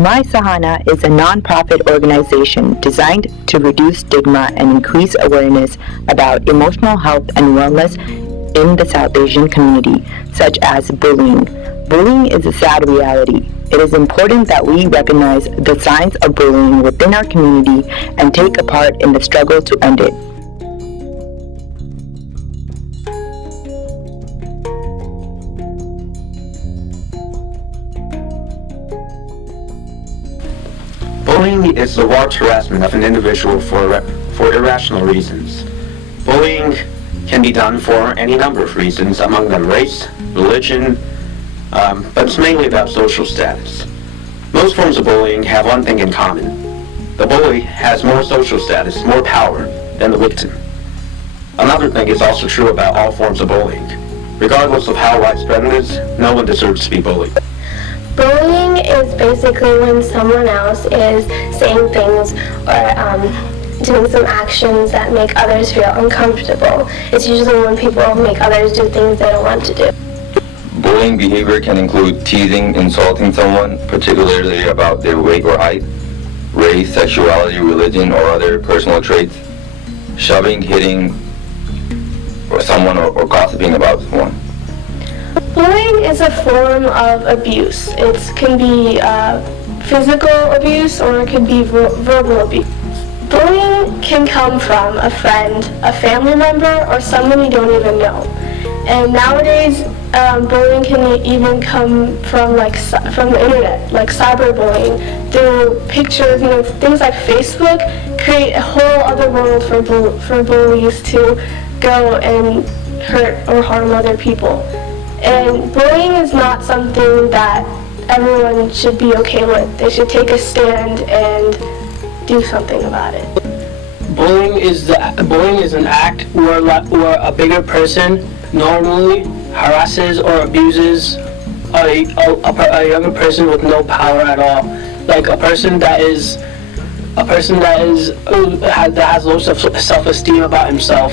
My Sahana is a non-profit organization designed to reduce stigma and increase awareness about emotional health and wellness in the South Asian community, such as bullying. Bullying is a sad reality. It is important that we recognize the signs of bullying within our community and take a part in the struggle to end it. Bullying is the warped harassment of an individual for irrational reasons. Bullying can be done for any number of reasons, among them race, religion, but it's mainly about social status. Most forms of bullying have one thing in common. The bully has more social status, more power than the victim. Another thing is also true about all forms of bullying. Regardless of how widespread it is, no one deserves to be bullied. Bullying is basically when someone else is saying things or doing some actions that make others feel uncomfortable. It's usually when people make others do things they don't want to do. Bullying behavior can include teasing, insulting someone, particularly about their weight or height, race, sexuality, religion, or other personal traits, shoving, hitting someone, or gossiping about someone. Bullying is a form of abuse. It can be physical abuse or it can be verbal abuse. Bullying can come from a friend, a family member, or someone you don't even know. And nowadays, bullying can even come from from the internet, like cyberbullying, through pictures. Things like Facebook create a whole other world for bullies to go and hurt or harm other people. And bullying is not something that everyone should be okay with. They should take a stand and do something about it. Bullying is an act where a bigger person normally harasses or abuses a younger person with no power at all. Like a person that has low self-esteem about himself.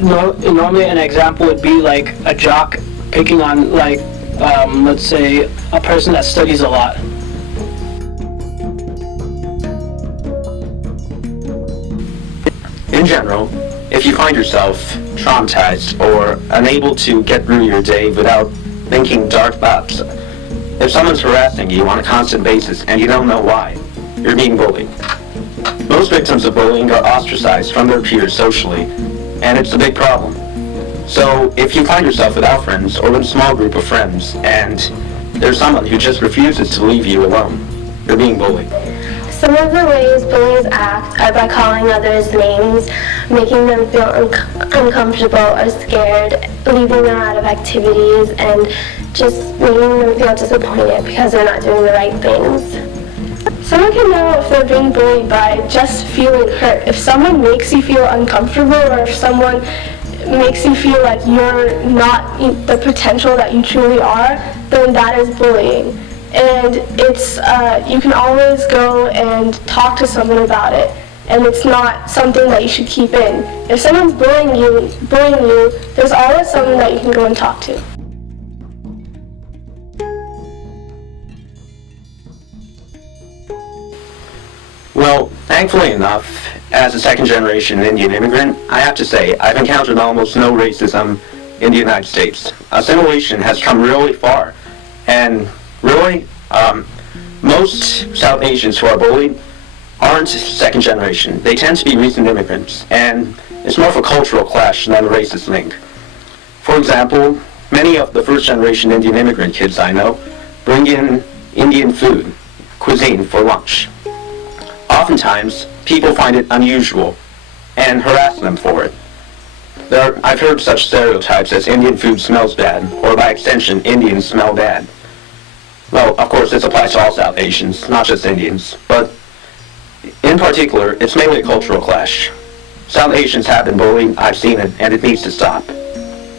Normally an example would be like a jock picking on, let's say, a person that studies a lot. In general, if you find yourself traumatized or unable to get through your day without thinking dark thoughts, if someone's harassing you on a constant basis and you don't know why, you're being bullied. Most victims of bullying are ostracized from their peers socially, and it's a big problem. So if you find yourself without friends or with a small group of friends and there's someone who just refuses to leave you alone, you're being bullied. Some of the ways bullies act are by calling others names, making them feel uncomfortable or scared, leaving them out of activities, and just making them feel disappointed because they're not doing the right things. Someone can know if they're being bullied by just feeling hurt. If someone makes you feel uncomfortable, or if someone makes you feel like you're not the potential that you truly are, then that is bullying. And it's you can always go and talk to someone about it, and it's not something that you should keep in. If someone's bullying you, there's always someone that you can go and talk to. Well, thankfully enough, as a second-generation Indian immigrant, I have to say I've encountered almost no racism in the United States. Assimilation has come really far, and really, most South Asians who are bullied aren't second generation. They tend to be recent immigrants, and it's more of a cultural clash than a racist link. For example, many of the first-generation Indian immigrant kids I know bring in Indian food, cuisine for lunch. Oftentimes, people find it unusual and harass them for it. I've heard such stereotypes as Indian food smells bad, or by extension, Indians smell bad. Well, of course, this applies to all South Asians, not just Indians, but in particular, it's mainly a cultural clash. South Asians have been bullied, I've seen it, and it needs to stop.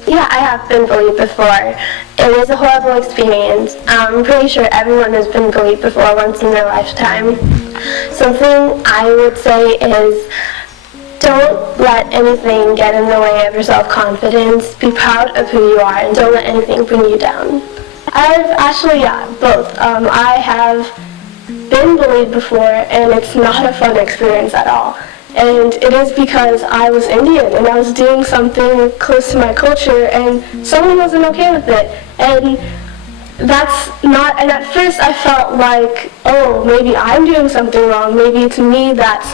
Yeah, I have been bullied before. It was a horrible experience. I'm pretty sure everyone has been bullied before once in their lifetime. Something I would say is, don't let anything get in the way of your self-confidence. Be proud of who you are, and don't let anything bring you down. I've actually, both. I have been bullied before, and it's not a fun experience at all. And it is because I was Indian and I was doing something close to my culture and someone wasn't okay with it. And at first I felt like, oh, maybe I'm doing something wrong. Maybe it's me that's,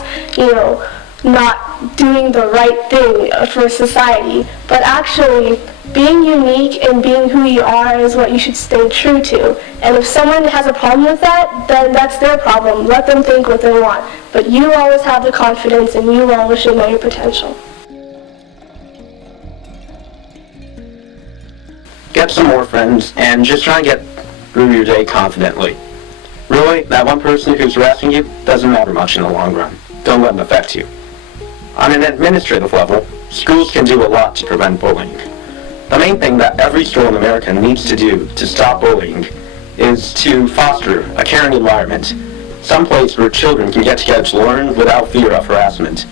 not doing the right thing for society. But actually, being unique and being who you are is what you should stay true to. And if someone has a problem with that, then that's their problem. Let them think what they want. But you always have the confidence and you always should know your potential. Get some more friends and just try and get through your day confidently. Really, that one person who's harassing you doesn't matter much in the long run. Don't let them affect you. On an administrative level, schools can do a lot to prevent bullying. The main thing that every school in America needs to do to stop bullying is to foster a caring environment, some place where children can get together to learn without fear of harassment.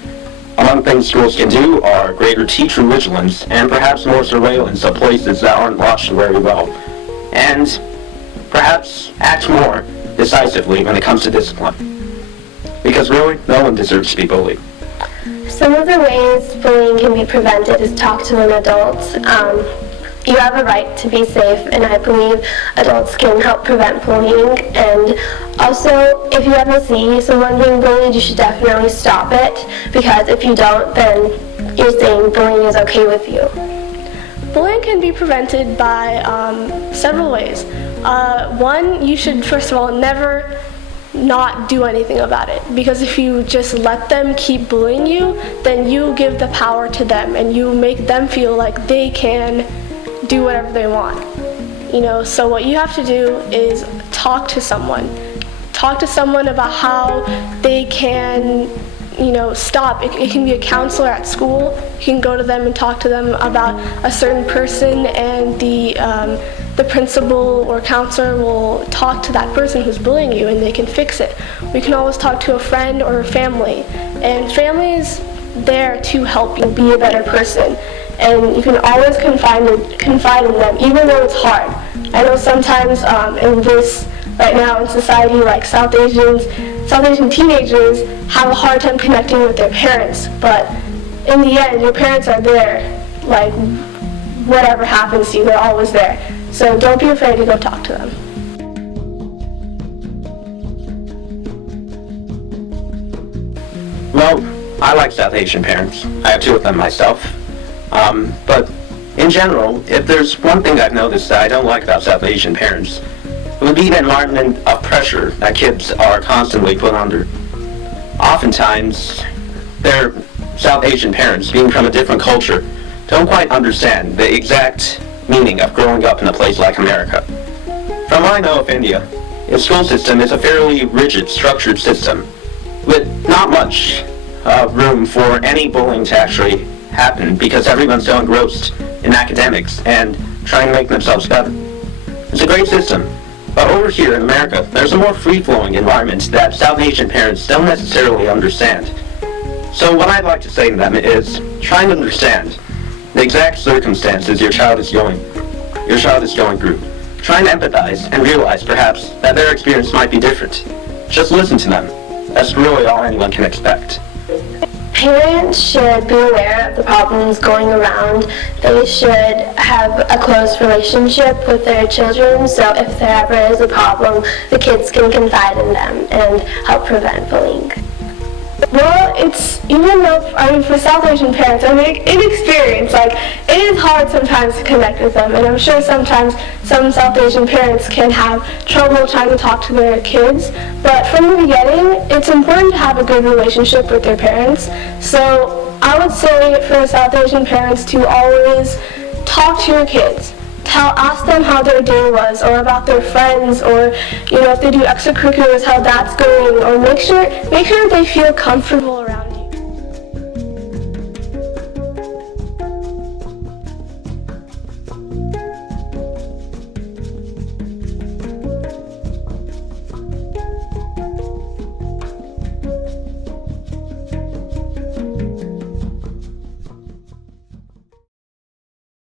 Among things schools can do are greater teacher vigilance and perhaps more surveillance of places that aren't watched very well, and perhaps act more decisively when it comes to discipline. Because really, no one deserves to be bullied. Some of the ways bullying can be prevented is talk to an adult. You have a right to be safe, and I believe adults can help prevent bullying. And also, if you ever see someone being bullied, you should definitely stop it, because if you don't, then you're saying bullying is okay with you. Bullying can be prevented by several ways. One, you should first of all never not do anything about it, because if you just let them keep bullying you, then you give the power to them and you make them feel like they can do whatever they want. So what you have to do is talk to someone about how they can stop. It can be a counselor at school. You can go to them and talk to them about a certain person, and the principal or counselor will talk to that person who's bullying you and they can fix it. We can always talk to a friend or a family, and family is there to help you be a better person, and you can always confide in them, even though it's hard. I know sometimes in this right now in society, like South Asian teenagers have a hard time connecting with their parents, but in the end, your parents are there. Like, whatever happens to you, they're always there. So don't be afraid to go talk to them. Well, I like South Asian parents. I have two of them myself. But in general, if there's one thing I've noticed that I don't like about South Asian parents, it would be the environment of pressure that kids are constantly put under. Oftentimes, their South Asian parents, being from a different culture, don't quite understand the exact meaning of growing up in a place like America. From what I know of India, its school system is a fairly rigid, structured system, with not much room for any bullying to actually happen, because everyone's so engrossed in academics and trying to make themselves better. It's a great system, but over here in America, there's a more free-flowing environment that South Asian parents don't necessarily understand. So what I'd like to say to them is, try and understand the exact circumstances your child is going through. Try and empathize and realize, perhaps, that their experience might be different. Just listen to them. That's really all anyone can expect. Parents should be aware of the problems going around. They should have a close relationship with their children, so if there ever is a problem, the kids can confide in them and help prevent bullying. Well, for South Asian parents, inexperienced, it is hard sometimes to connect with them, and I'm sure sometimes some South Asian parents can have trouble trying to talk to their kids, but from the beginning, it's important to have a good relationship with their parents. So I would say for the South Asian parents to always talk to your kids. Ask them how their day was, or about their friends, or if they do extracurriculars, how that's going, or make sure they feel comfortable around